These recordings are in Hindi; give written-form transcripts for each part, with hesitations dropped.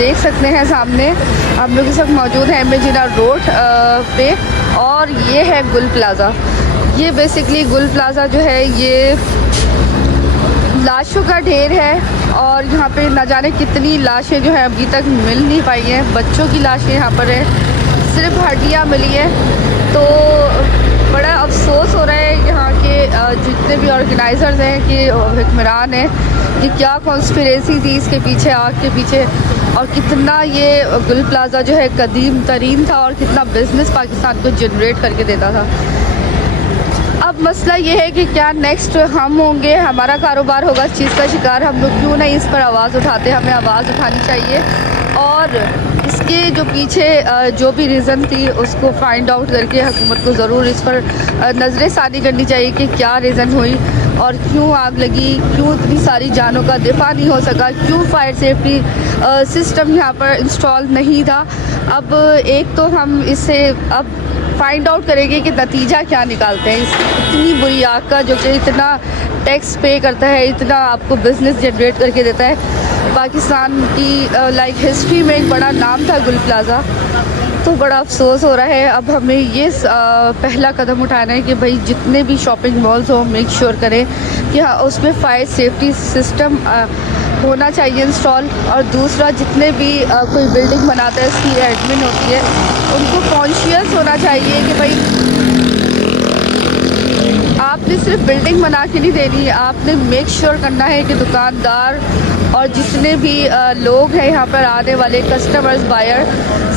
देख सकते हैं सामने हम लोग इस वक्त मौजूद हैं इमेजिना रोड पे, और ये है गुल प्लाज़ा। ये बेसिकली गुल प्लाज़ा जो है ये लाशों का ढेर है, और यहाँ पे ना जाने कितनी लाशें जो है अभी तक मिल नहीं पाई हैं। बच्चों की लाशें यहाँ पर है, सिर्फ हड्डियाँ मिली हैं। तो बड़ा अफसोस हो रहा है यहाँ के जितने भी ऑर्गेनाइज़र्स हैं कि हुक्मरान हैं कि क्या कॉन्स्पिरेसी थी इसके पीछे, आग के पीछे, और कितना ये गुल प्लाज़ा जो है कदीम तरीन था और कितना बिज़नेस पाकिस्तान को जनरेट करके देता था। अब मसला ये है कि क्या नेक्स्ट हम होंगे, हमारा कारोबार होगा इस चीज़ का शिकार। हम लोग क्यों नहीं इस पर आवाज़ उठाते, हमें आवाज़ उठानी चाहिए, और इसके जो पीछे जो भी रीज़न थी उसको फाइंड आउट करके हुकूमत को ज़रूर इस पर नज़र सानी करनी चाहिए कि क्या रीज़न हुई और क्यों आग लगी, क्यों इतनी सारी जानों का दिफा नहीं हो सका, क्यों फायर सेफ्टी सिस्टम यहाँ पर इंस्टॉल नहीं था। अब एक तो हम इससे अब फाइंड आउट करेंगे कि नतीजा क्या निकालते हैं इस इतनी बुरी आग का, जो कि इतना टैक्स पे करता है, इतना आपको बिज़नेस जनरेट करके देता है। पाकिस्तान की लाइक हिस्ट्री में एक बड़ा नाम था गुल प्लाज़ा। तो बड़ा अफसोस हो रहा है। अब हमें ये पहला कदम उठाना है कि भाई जितने भी शॉपिंग मॉल्स हो मेक श्योर करें कि हाँ उसमें फायर सेफ्टी सिस्टम होना चाहिए इंस्टॉल। और दूसरा, जितने भी कोई बिल्डिंग बनाता है उसकी एडमिन होती है, उनको कॉन्शियस होना चाहिए कि भाई आपने सिर्फ बिल्डिंग बना के नहीं देनी, आपने मेक श्योर करना है कि दुकानदार और जितने भी लोग हैं यहाँ पर आने वाले कस्टमर्स, बायर,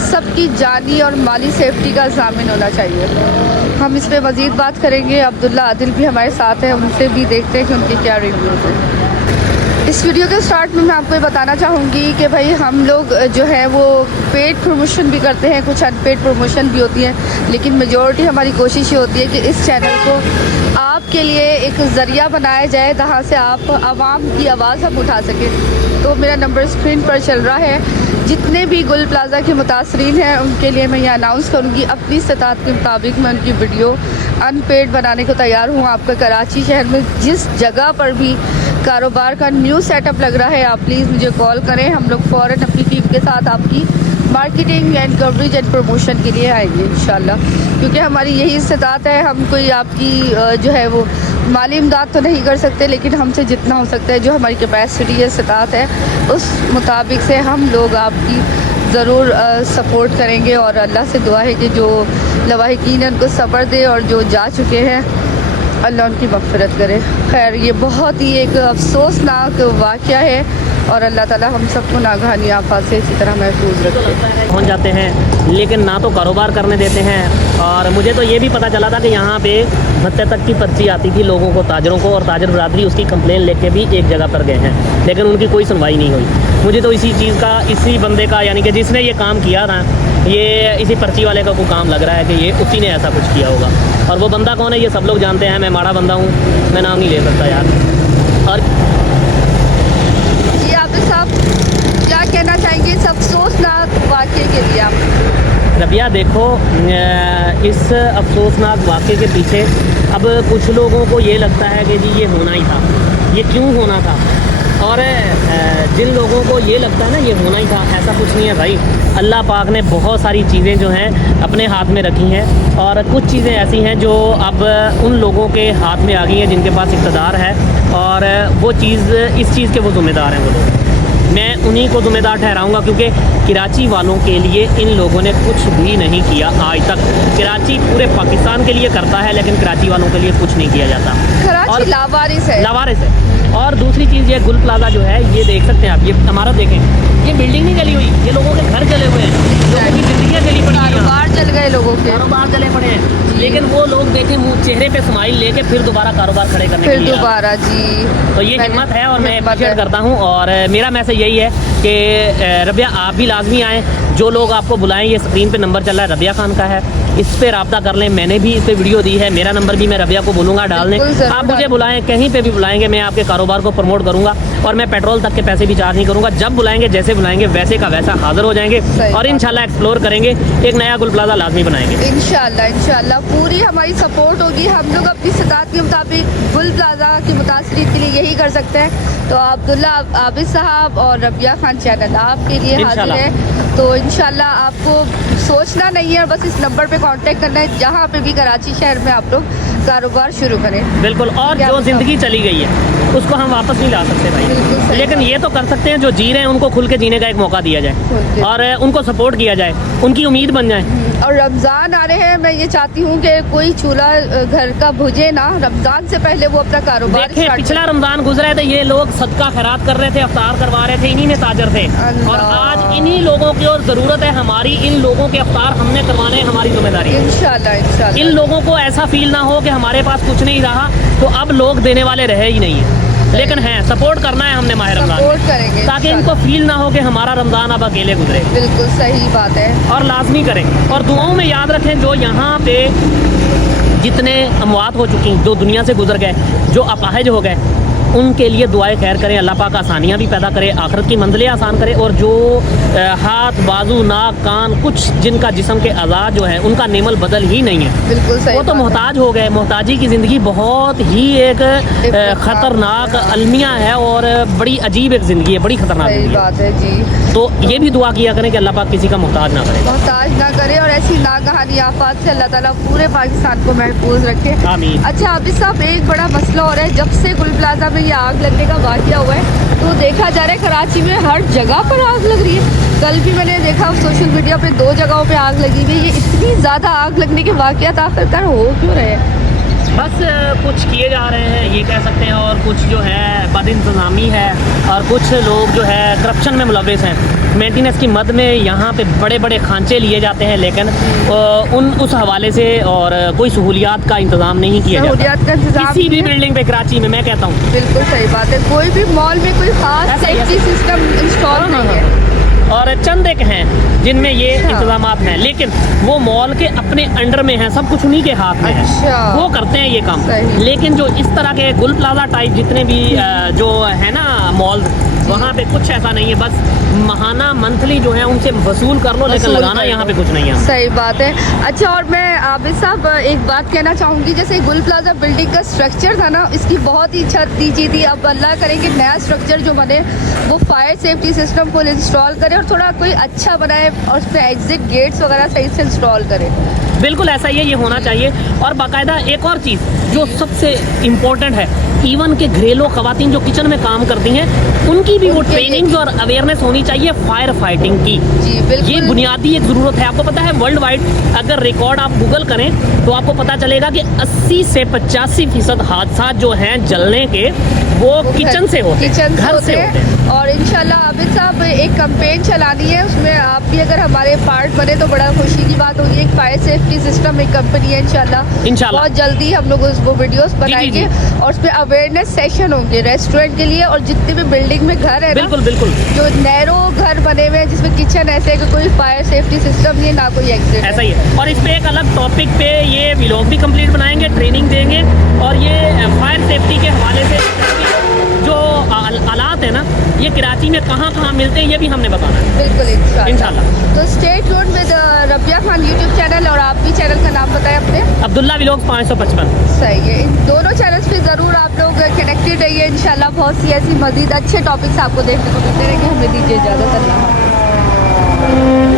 सबकी जानी और माली सेफ्टी का ज़ामिन होना चाहिए। हम इस पर मज़ीद बात करेंगे। अब्दुल्ला आदिल भी हमारे साथ हैं, उनसे भी देखते हैं कि उनके क्या रिव्यूज़ हैं। इस वीडियो के स्टार्ट में मैं आपको ये बताना चाहूँगी कि भाई हम लोग जो है वो पेड प्रमोशन भी करते हैं, कुछ अनपेड प्रमोशन भी होती है, लेकिन मेजॉरिटी हमारी कोशिश ये होती है कि इस चैनल को आपके लिए एक ज़रिया बनाया जाए जहाँ से आप आवाम की आवाज़ हम उठा सकें। तो मेरा नंबर स्क्रीन पर चल रहा है। जितने भी गुल प्लाज़ा के मुतासरीन हैं उनके लिए मैं ये अनाउंस करूँगी, अपनी इस्तात के मुताबिक मैं उनकी वीडियो अनपेड बनाने को तैयार हूँ। आपका कराची शहर में जिस जगह पर भी कारोबार का न्यू सेटअप लग रहा है, आप प्लीज़ मुझे कॉल करें। हम लोग फ़ौरन अपनी टीम के साथ आपकी marketing and coverage and promotion के लिए आएंगे इंशाल्लाह, क्योंकि हमारी यही इस्तात है। हम कोई आपकी जो है वो माली इमदाद तो नहीं कर सकते, लेकिन हमसे जितना हो सकता है, जो हमारी कैपेसिटी है, इस्तात है, उस मुताबिक से हम लोग आपकी ज़रूर सपोर्ट करेंगे। और अल्लाह से दुआ है कि जो लवाहिकीन हैं उनको सब्र दे, और जो जा चुके हैं अल्लाह उनकी मग़फ़िरत करे। खैर, ये बहुत ही एक अफसोसनाक वाक़या है, और अल्लाह ताला हम सबको नागहानी आफत से इसी तरह महफूज रखे। पहुंच जाते हैं, लेकिन ना तो कारोबार करने देते हैं। और मुझे तो ये भी पता चला था कि यहाँ पे भत्ते तक की पर्ची आती थी लोगों को, ताजरों को, और ताजर बरादरी उसकी कंप्लेन लेके भी एक जगह पर गए हैं, लेकिन उनकी कोई सुनवाई नहीं हुई। मुझे तो इसी चीज़ का, इसी बंदे का, यानी कि जिसने ये काम किया था, ये इसी पर्ची वाले का कोई काम लग रहा है कि ये उसी ने ऐसा कुछ किया होगा। और वो बंदा कौन है ये सब लोग जानते हैं। मैं माड़ा बंदा हूँ, मैं नाम नहीं ले सकता यार। और जी आबिद साहब, क्या कहना चाहेंगे इस अफसोसनाक वाक़ये के लिए आप? रबिया देखो, इस अफसोसनाक वाक़ये के पीछे अब कुछ लोगों को ये लगता है कि जी ये होना ही था, ये क्यों होना था। और जिन लोगों को ये लगता है ना ये होना ही था, ऐसा कुछ नहीं है भाई। अल्लाह पाक ने बहुत सारी चीज़ें जो हैं अपने हाथ में रखी हैं, और कुछ चीज़ें ऐसी हैं जो अब उन लोगों के हाथ में आ गई हैं जिनके पास इक़्तिदार है, और वो चीज़, इस चीज़ के वो ज़िम्मेदार हैं वो लोग। मैं उन्हीं को ज़िम्मेदार ठहराऊंगा, क्योंकि कराची वालों के लिए इन लोगों ने कुछ भी नहीं किया आज तक। कराची पूरे पाकिस्तान के लिए करता है, लेकिन कराची वालों के लिए कुछ नहीं किया जाता। कराची लावारिस है, लावारिस है। और दूसरी चीज़ ये गुल प्लाज़ा जो है, ये देख सकते हैं आप, ये इमारत देखें, ये बिल्डिंग नहीं जली हुई, ये लोगों के घर जले हुए हैं, लोगों की ज़िंदगियाँ जली पड़ी हैं, कारोबार जल गए लोगों के, कारोबार जले पड़े हैं। लेकिन वो लोग देखें मुँह चेहरे पे स्माइल लेके फिर दोबारा कारोबार खड़े करने के लिए, फिर दोबारा। जी, तो ये हिम्मत है, और मैं अप्रिशिएट करता हूँ। और मेरा मैसेज यही है कि रबिया आप भी लाजमी आएँ। जो लोग आपको बुलाएं, ये स्क्रीन पे नंबर चल रहा है, रबिया खान का है, इस पे रब्ता कर लें। मैंने भी इस पे वीडियो दी है, मेरा नंबर भी मैं रबिया को बोलूँगा डाल दें। आप मुझे बुलाएं, कहीं पे भी बुलाएंगे, मैं आपके कारोबार को प्रमोट करूँगा। और मैं पेट्रोल तक के पैसे भी चार्ज नहीं करूँगा। जब बुलाएंगे, जैसे बुलाएंगे, वैसे का वैसा हाजिर हो जाएंगे सही और बात। इंशाल्लाह एक्सप्लोर करेंगे, एक नया गुल प्लाजा लाजमी बनाएंगे। इंशाल्लाह इंशाल्लाह पूरी हमारी सपोर्ट होगी। हम लोग अपनी सतात के मुताबिक गुल प्लाजा की मुतासरीफ के लिए यही कर सकते हैं। तो अब्दुल्ला आबिद साहब और रबिया खान चैनल आपके लिए हाजिर इंशाल्लाह। है। तो इंशाल्लाह आपको सोचना नहीं है, बस इस नंबर पे कांटेक्ट करना है, जहाँ पे भी कराची शहर में आप लोग कारोबार शुरू करें। बिल्कुल। और क्या जो बताऊं? ज़िंदगी चली गई है उसको हम वापस नहीं ला सकते बिल्कुल भाई, सही लेकिन बात। ये तो कर सकते हैं जो जी रहे हैं उनको खुल के जीने का एक मौका दिया खुल जाए के। और उनको सपोर्ट किया जाए, उनकी उम्मीद बन जाए। और रमज़ान आ रहे हैं, मैं ये चाहती हूँ कि कोई चूल्हा घर का बुझे ना, रमज़ान से पहले वो अपना कारोबार देखिए स्टार्ट पिछला रमजान गुजरा है तो ये लोग सदका खैरात कर रहे थे, अफ्तार करवा रहे थे, इन्हीं में ताजर थे। अल्लाह। और आज इन्हीं लोगों की और ज़रूरत है हमारी, इन लोगों के अफ्तार हमने करवाने हैं, हमारी जिम्मेदारी है। इंशाल्लाह इंशाल्लाह इन लोगों को ऐसा फील ना हो कि हमारे पास कुछ नहीं रहा, तो अब लोग देने वाले रहे ही नहीं है। लेकिन है सपोर्ट करना है हमने माह रमजान सपोर्ट में, करेंगे ताकि इंशाल्लाह। इनको फील ना हो कि हमारा रमजान अब अकेले गुजरे। बिल्कुल सही बात है। और लाजमी करें और दुआओं में याद रखें जो यहाँ पे जितने अमवात हो चुकी, जो दुनिया से गुजर गए, जो अपाहिज हो गए, उनके लिए दुआएं खैर करें। अल्लाह पाक आसानियाँ भी पैदा करे, आखिरत की मंजिलें आसान करे। और जो हाथ, बाजू, नाक, कान, कुछ जिनका जिस्म के आज़ाद जो है उनका नेमल बदल ही नहीं है, बिल्कुल सही वो तो बात है। मोहताज हो गए। मोहताजी की ज़िंदगी बहुत ही एक ख़तरनाक अलमिया है और बड़ी अजीब एक ज़िंदगी है, बड़ी ख़तरनाक सही ज़िंदगी है। बात है जी। तो ये भी दुआ किया करें कि अल्लाह पाक किसी का मोहताज ना करे। मोहताज ना करे और ऐसी नागहानी आफात से अल्लाह ताला पूरे पाकिस्तान को महफूज रखे। आमीन। अच्छा आबिद साहब, एक बड़ा मसला हो रहा है, जब से गुल प्लाजा में ये आग लगने का वाक़या हुआ है तो देखा जा रहा है कराची में हर जगह पर आग लग रही है। कल भी मैंने देखा सोशल मीडिया पे 2 जगहों पे आग लगी हुई है। ये इतनी ज़्यादा आग लगने के वाक़यात आखिरकार हो क्यों रहे हैं? बस कुछ किए जा रहे हैं ये कह सकते हैं, और कुछ जो है बद इंतज़ामी है, और कुछ लोग जो है करप्शन में मुलविस हैं। मेंटेनेंस की मद में यहाँ पे बड़े बड़े खांचे लिए जाते हैं, लेकिन उस हवाले से और कोई सहूलियात का इंतज़ाम नहीं किया जाता सहूलियात का इंतज़ाम किसी भी नहीं है। बिल्डिंग पे कराची में। मैं कहता हूँ बिल्कुल सही बात है। कोई भी मॉल में कोई खास ऐसा ही सेफ्टी है। सिस्टम इंस्टॉल हाँ, नहीं हाँ, है। और चंद एक हैं जिनमें ये अच्छा। इंतजामात हैं, लेकिन वो मॉल के अपने अंडर में हैं, सब कुछ उन्हीं के हाथ में है, अच्छा। वो करते हैं ये काम। सही। लेकिन जो इस तरह के गुल प्लाजा टाइप जितने भी जो है ना मॉल, वहाँ पे कुछ ऐसा नहीं है। बस महाना मंथली जो है उनसे वसूल कर लो, लेकिन वसूल लगाना कर यहाँ लो। पे कुछ नहीं है। सही बात है। अच्छा, और मैं आबिद साहब एक बात कहना चाहूँगी, जैसे गुल प्लाजा बिल्डिंग का स्ट्रक्चर था ना, इसकी बहुत ही छत नीची थी। अब अल्लाह करे कि नया स्ट्रक्चर जो बने वो फायर सेफ्टी सिस्टम को इंस्टॉल करे और थोड़ा कोई अच्छा बनाए और उस पर एग्जिट गेट्स वगैरह सही से इंस्टॉल करे। बिल्कुल ऐसा ही है, ये होना चाहिए। और बाकायदा एक और चीज़ जो सबसे इम्पोर्टेंट है, इवन के घरेलू ख़वातीन जो किचन में काम करती हैं उनकी भी वो उनके लिए ट्रेनिंग और अवेयरनेस होनी चाहिए फायर फाइटिंग की। जी बिल्कुल। ये बुनियादी एक ज़रूरत है। आपको पता है वर्ल्ड वाइड अगर रिकॉर्ड आप गूगल करें तो आपको पता चलेगा कि 80 से 85% हादसा जो हैं जलने के वो किचन से होते हैं, किचन घर से होते हैं। और इंशाल्लाह आबिद साहब एक कैंपेन चलानी है, उसमें आप भी अगर हमारे पार्ट बने तो बड़ा खुशी की बात होगी। एक फायर सेफ्टी सिस्टम एक कंपनी है, इंशाल्लाह बहुत जल्दी हम लोग वो वीडियोस बनाएंगे और उस पर अवेयरनेस सेशन होंगे रेस्टोरेंट के लिए और जितने भी बिल्डिंग में घर है। बिल्कुल बिल्कुल। जो नैरो घर बने हुए हैं जिसमें किचन ऐसे है कि कोई फायर सेफ्टी सिस्टम नहीं है, ना कोई एग्जिट ऐसा ही है। और इस पे एक अलग टॉपिक पे ये व्लॉग भी कंप्लीट बनाएंगे, ट्रेनिंग देंगे, और ये फायर सेफ्टी के हवाले से जो आलात है ना, ये कराची में कहाँ कहाँ मिलते हैं ये भी हमने बताना है। बिल्कुल इंशाल्लाह। तो stay tuned with Rabia Khan YouTube channel, और आप भी चैनल का नाम बताएं अपने। अब्दुल्ला व्लॉग्स 555। सही है। इन दोनों चैनल्स पे ज़रूर आप लोग कनेक्टेड रहिए। इंशाल्लाह बहुत सी ऐसी मज़ीद अच्छे टॉपिक्स आपको देखने को मिलते रहेंगे। हमें दीजिए इजाज़त। अल्लाह हाफ़िज़।